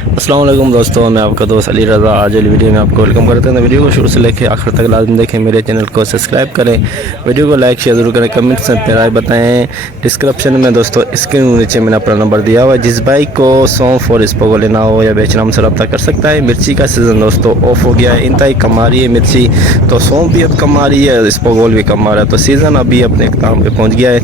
अस्सलाम वालेकुम दोस्तों, मैं आपका दोस्त अली रज़ा। आज वाली वीडियो में आपको वेलकम करते हैं। वीडियो को शुरू से लेकर आखिर तक लाजम देखें। मेरे चैनल को सब्सक्राइब करें, वीडियो को लाइक शेयर जरूर करें, कमेंट्स में अपनी राय बताएं। डिस्क्रिप्शन में दोस्तों स्क्रीन नीचे मैंने अपना नंबर दिया हुआ है। जिस भाई को सौंफ और इसको लेना हो या बेचना हमसे रब्ता कर सकता है। मिर्ची का सीज़न दोस्तों ऑफ हो गया है, इंतहाई कम आ रही है मिर्ची, तो सौंफ भी अब कम आ रही है, इसपोगोल भी कम आ रहा है, तो सीज़न अभी अपने इख्ताम पे पहुँच गया है।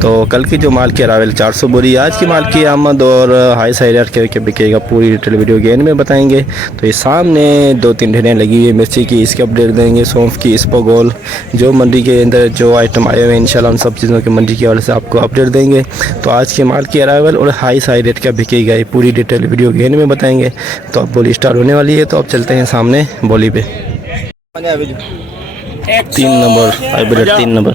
तो कल की जो माल की अरावल 400 बोरी, आज की माल की आमद और हाई साइड के बिकेगा पूरी डिटेल वीडियो गेन में बताएंगे। तो ये सामने 2-3 ढेरें लगी हुई है मिर्ची की, इसकी अपडेट देंगे। सौंफ की, इसपोगोल, जो मंडी के अंदर जो आइटम आए हुए हैं इंशाल्लाह उन सब चीज़ों की मंडी के हवाले से आपको अपडेट देंगे। तो आज के माल की अरावल और हाई साइड रेट क्या बिकेगा ये पूरी डिटेल वीडियो गेन में बताएंगे। तो अब बोली स्टार्ट होने वाली है, तो अब चलते हैं सामने बोली पे। 3 नंबर हाइब्रिड, 3 नंबर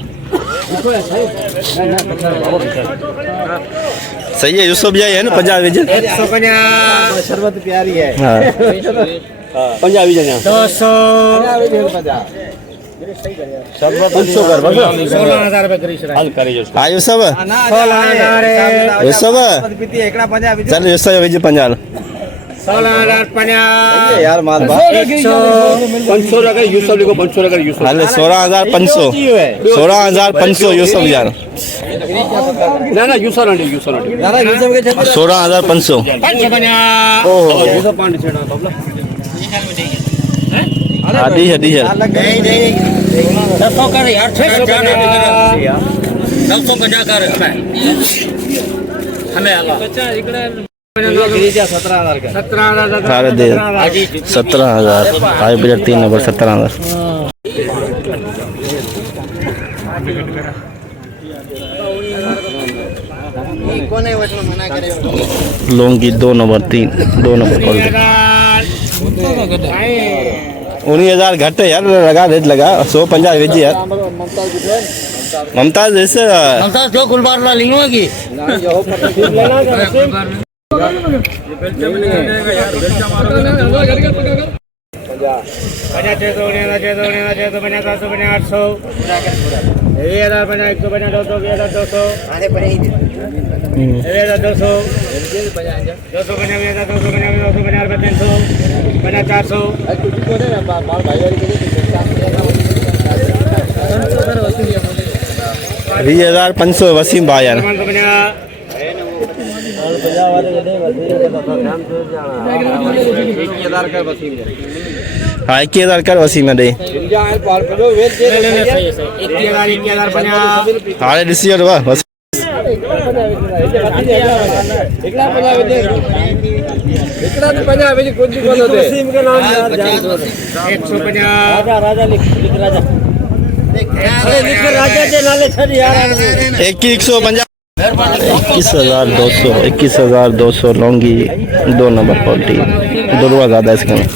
सही है। यूसुफ जाए है ना पंजाबी जन 150 शरबत प्यारी है। हाँ पंजाबी जन 200 शरबत 500 कर बस 16000 रुपए करी हल करी जो आ यूसुफ 16000 यूसुफ पीती एकड़ा पंजाबी चल यूसुफ विज 50 16050 यार माल 500 रखा यूसुफ लिखो 500 रखा यूसुफ हाले 16500 16500 यूसुफ यार ना यूसुफ ना यूसुफ के 16500 ओहो यूसुफ पांड छेड़ा तबला आधी है दी है 600 कर यार 950 कर हमें आला 17000 का 17000 सारे दे 17000 हाइब्रिड 3 नंबर 17000 कोने वचन मना करे लौंगी 2 नंबर 2 नंबर कॉल 19,000 घट है यार, लगा रेट लगा 150 भेजी यार। ममताज जैसे ममताज जो गुलबार ला लिंगो की बीस 500 वसीम भाई यार। हाँ 21,000 कर वसीम है दे। हाँ डिसीजन हुआ बस 21,200 लौंगी 2 नंबर क्वालिटी, दुर्वा ज़्यादा इसके में।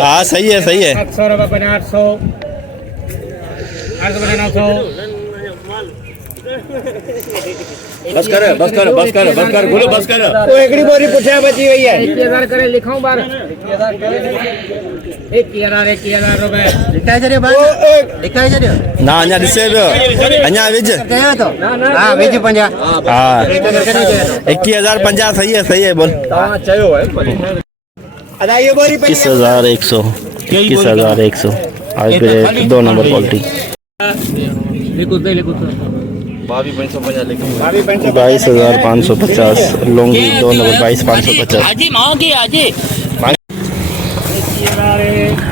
हाँ सही है सही है। 800 रुपये 800 900 बस कर बोलो बस कर। वो एकड़ी बोरी पुछया बची हुई है 1000 करे लिखाऊं बार 1000 रुपए लिखाई जरे बार लिखाई जरे ना अन्या दिसे अन्या विज कया तो हां विज 50 हां 21,050 सही है बोल। हां चयो है अदा ये बोरी 21,100 आज पे 2 नंबर क्वालिटी। लिखो 22,550 लौंगी 2 नंबर 22,550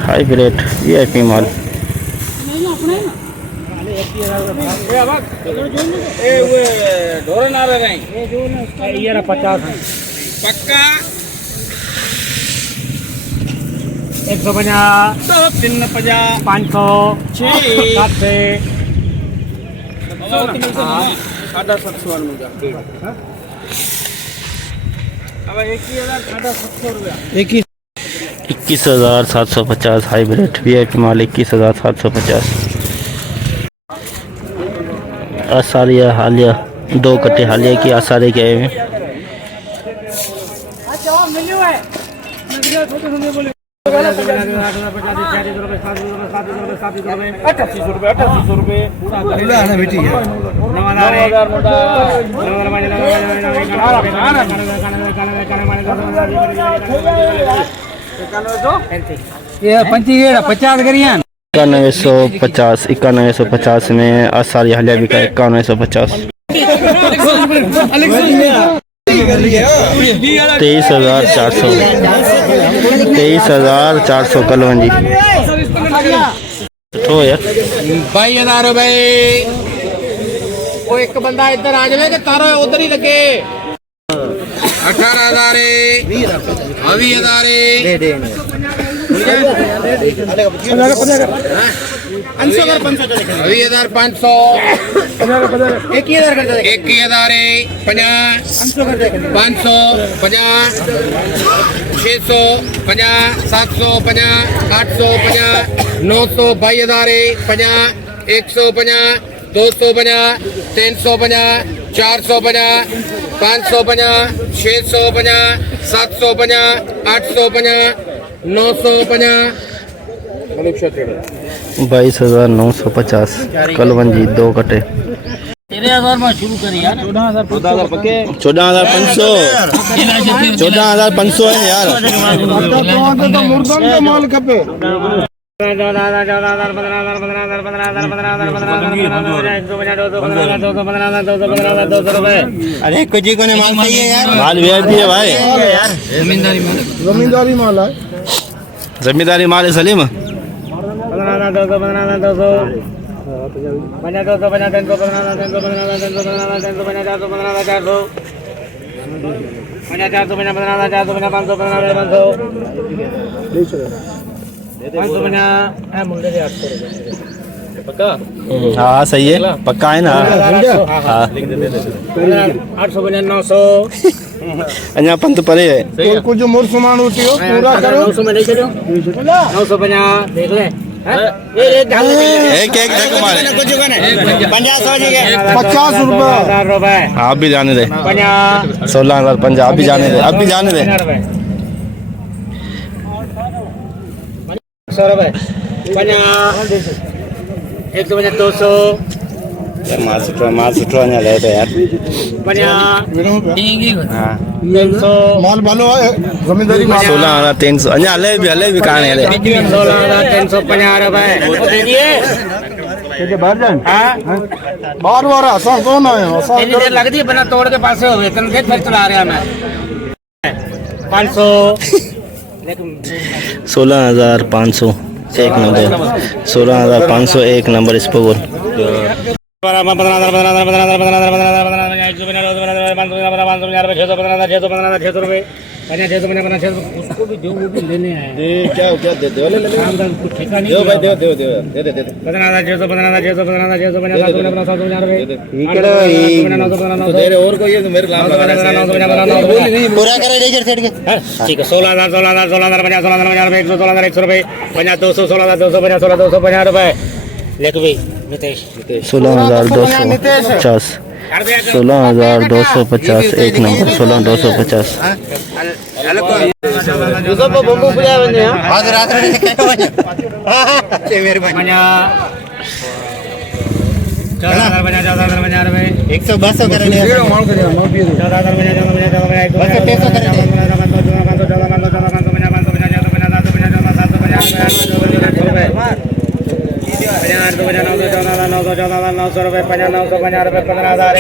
हाइब्रिड वीआईपी माल। पक्का 150 350 500 21,750 हाइब्रिड वीआईपी माल 21,750। आसारिया हालिया 2 कट्टे हालिया की आसारे के आए हुए पचास करिए 9150 9150 में आसारी हलिया भी का 9150 23,400 23,400 कलवन जी तो यार भाई अदारो भाई वो एक बंदा इधर आ जाए कि तारो उधर ही लगे 18,000 अभी अदारे अभी 500 21,000 500 600 750 850 900 22,000 150 250 350 450 550 650 750 850 950 22,950 कलवन जी 2 कटे 13,000 में शुरू करी यार 14,500 14,500 है यार अरे कुछ ही को माल चाहिए यार माल वीआईपी है भाई जमींदारी माल है जमींदारी माल है सलीम 550 हाँ सही है पक्का है ना हाँ 850 900 अञा पंत परे है कुछ जो मोर सामान होती हो पूरा करो 900 में नहीं करो 950 देख ले एक एक मारे 50 रुपए आप भी जाने दे 16,050 आप भी जाने दे अब भी जाने दे 100 रुपए 200 माल सुठो अञा ले तो यार 300 माल भालो है जमींदारी माल 16,300 अञा हले भी कहानी हले 16,350 रुपए बार बार असां कौन आए हो असां इतनी देर लगती है बिना तोड़ के पासे हो गए तन फिर चला रहा मैं 500 16,500 एक नंबर 16,500 एक नंबर इस पर बोल उसको भी जो वो भी लेने आए क्या दे दे ले कुछ ठेका नहीं दे भाई दे 15,650 तेरे और कोई है तो मेरे नाम लगा पूरा करे लेजर सेट के ठीक है 16,050 100 रुपए 200 16,250 16,250 रुपए लेख भाई नितेश 16,250 16,250 एक नंबर 16,250 आज रात में मेरे भाई 14,050 रुपए 150 करे ले 900 रुपए 950 रुपए 15,000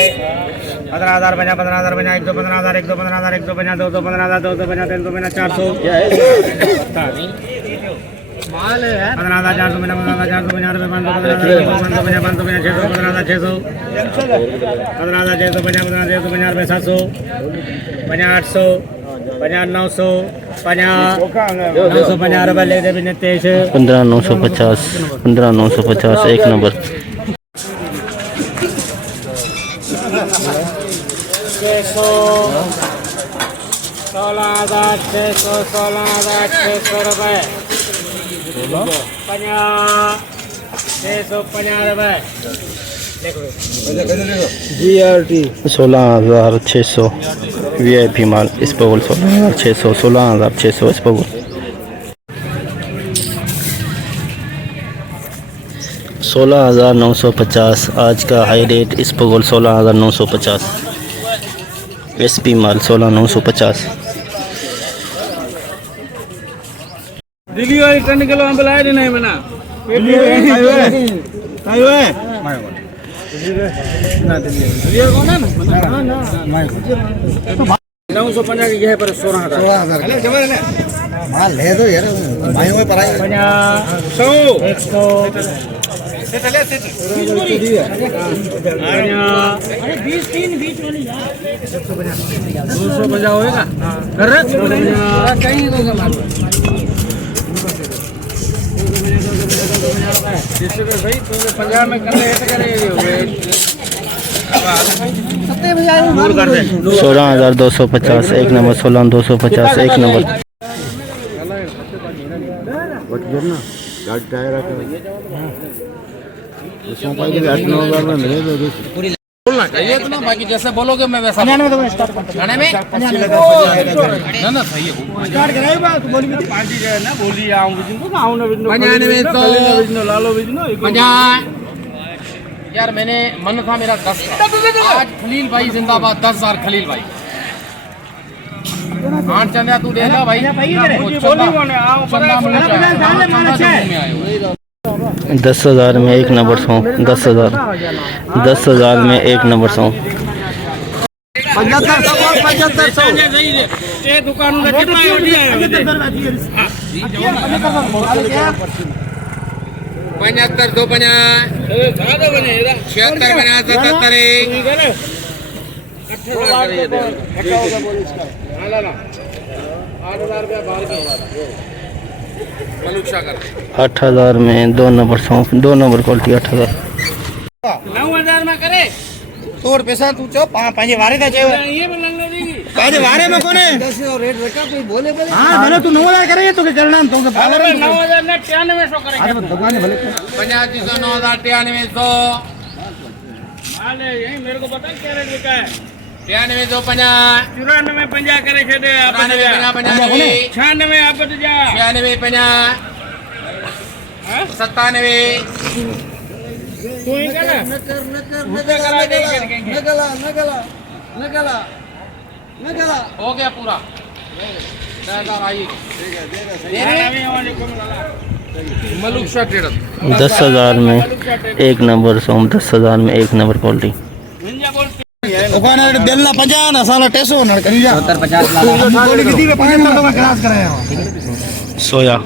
15,000 15,000 1 2 15,000 1 2 15,000 1 2 15,000 2 2 15,000 2 2 15,000 3 2 400 माल है 15,400 15,450 रुपए 700 800 900 950 रुपए ले दे नितेश 15,950 एक नंबर 16,600 रुपए 650 रुपए 16,600 VIP माल स्पोगल 16,600 16,600 स्पोगल 16,950 आज का हाई रेट स्पोगल 16,950 SP माल 16,950 दिल्ली वाली 10 किलो हम बुलाए नहीं मना नौ सौ 50 की है पर 16,000 माल ले दो यार भाई में पराई 250 होएगा कर कहीं होगा माल भाई तो 50 में कर ले करे 16,250 एक नंबर 16,250 एक नंबर बोलना चाहिए तो ना बाकी जैसे बोलोगे मैं वैसा खाने में ना सही है स्टार्ट कराई बात बोली भी पार्टी जो है ना बोली आऊं बिजनो ना आऊं ना बिजनो लालो बिजनो 50 यार मैंने मन था मेरा 10 आज खलील भाई जिंदाबाद 10,000 खलील भाई आठ चंदा तू दे दा भाई बोली बोले आओ 10,000 में एक नंबर सॉन्ग 10,000 में एक नंबर सॉन्ग 75 दुकान में कितना है 75 250 76 8,000 में दो नंबर सॉन्ग दो नंबर क्वालिटी 8,000 9,000 में करे तोड़ पैसा तू चो पांच वारे का चाहिए ये लंगो देगी पांच वारे में कोने रेट रखा कोई बोले बोले हां भले तू 9,000 करे तो के करना तो 9,000 ने 9300 करेगा दुकान भले 8500 9,000 9300 अरे यही मेरे को बता क्या रेट लिखा है 93 94 50 करे छे 96 आप बता जा 96 50 97 तू ही कर नगला हो गया पूरा 10,000 आई मलुक शाह ट्रेडर 10,000 में एक नंबर सॉन्ग 10,000 में एक नंबर क्वालिटी दुकान बेलना 50 ना साला टेसो ना करी जा 70 50 बोली कितनी में 5 तो मैं क्लास कराया सोया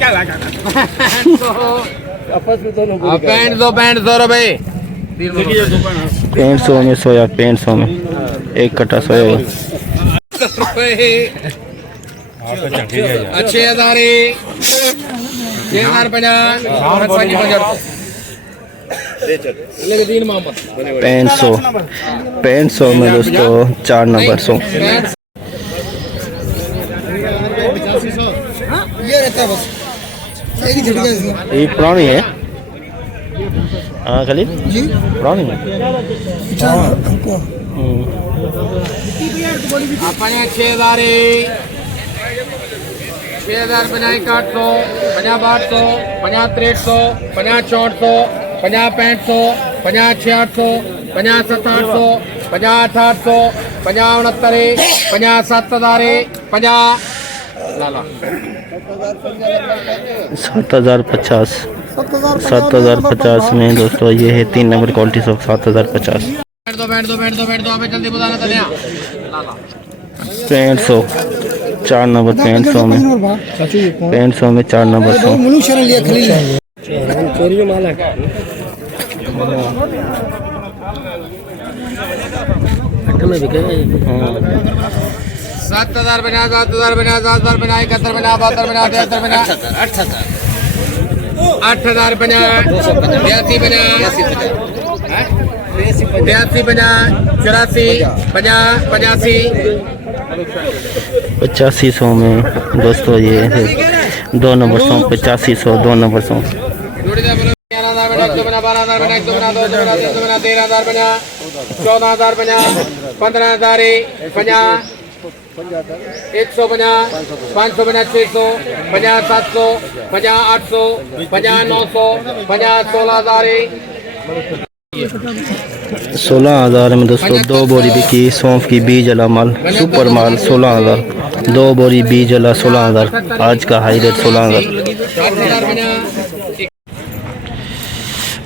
क्या लगा 65 रुपए 65 में सोया 65 में एक कट्टा सोया अच्छे 65 में दोस्तों 4 नंबर सॉन्ग ये रहता बस एक ही झटका इसमें ये पुरानी है हाँ खलील जी पुरानी है अपने 6,000 बनाए 800 50 800 50 6300 50 6400 50 6500 50 6800 50 7800 50 8800 50 69 50 7,000 50 लाला 7,050 7,050 में दोस्तों ये है 3 नंबर क्वालिटी सॉन्ग 7,050 बैठ दो अबे जल्दी बताना तनिया लाला 65 4 नंबर 65 में 65 में 4 नंबर सॉन्ग मुलुक शरण लिया खलील चोरी में माल है 7,000 बना 7,000 बना 7,000 बना 71 बना 72 बना 73 बना 8,000 बना 82 बना 82 बना 84 50 85 8500 में दोस्तों ये है 2 नंबर सौंफ 8500 2 नंबर सौंफ। 16,000 में दोस्तों 2 बोरी बिकी सौंफ की बीज वाला माल सुपर माल 16,000 2 बोरी बीज वाला 16,000 आज का हाई रेट 16,000।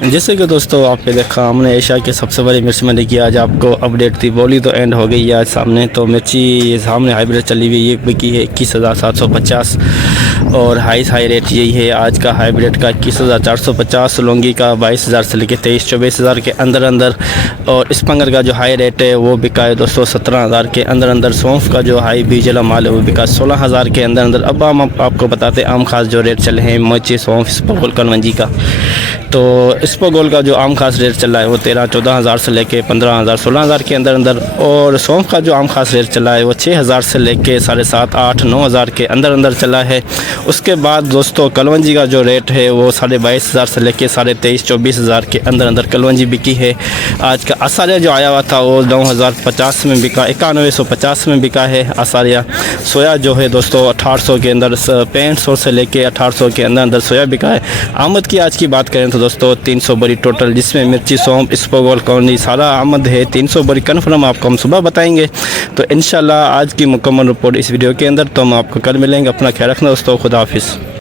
जैसे कि दोस्तों आपने देखा हमने एशिया के सबसे बड़ी मिर्च मंडी की आज आपको अपडेट थी। बोली तो एंड हो गई है आज सामने। तो मिर्ची ये सामने हाइब्रिड चली हुई ये बिकी है 21,750 और हाई रेट यही है आज का हाइब्रिड का 21,450। लौंगी का 22,000 से लेकर 23-24,000 के अंदर और स्पंगर का जो हाई रेट है वो बिका है दोस्तों 17,000 के अंदर। सौंफ का जो हाई बीज वाला माल है वो बिका 16,000 के अंदर। अब हम आपको बताते हैं आम खास जो रेट चले हैं मिर्ची सौंफ स्पोगोल कलवंजी का। तो स्पोगोल का जो आम खास रेट चल रहा है वो 13-14,000 से लेके 15,000-16,000 के अंदर और सौंफ का जो आम खास रेट चला है वो 6,000 से लेके 7,500-8,000-9,000 के अंदर चला है। उसके बाद दोस्तों कलवंजी का जो रेट है वो 22,500 से लेके 23-24,000 के अंदर कलवंजी बिकी है। आज का आसारिया जो आया हुआ था वो 9,050 में बिका, 9150 में बिका है आसारिया। सोया जो है दोस्तों 1800 के अंदर 6500 से लेके 1800 के अंदर सोया बिका है। आमद की आज की बात करें तो दोस्तों 300 बोरी टोटल जिसमें मिर्ची सौंफ स्पोगोल कौनी सारा आमद है। 300 बोरी कन्फर्म आपको हम सुबह बताएंगे। तो इंशाल्लाह आज की मुकम्मल रिपोर्ट इस वीडियो के अंदर। तो हम आपको कल मिलेंगे। अपना ख्याल रखना दोस्तों। खुदा हाफिज़।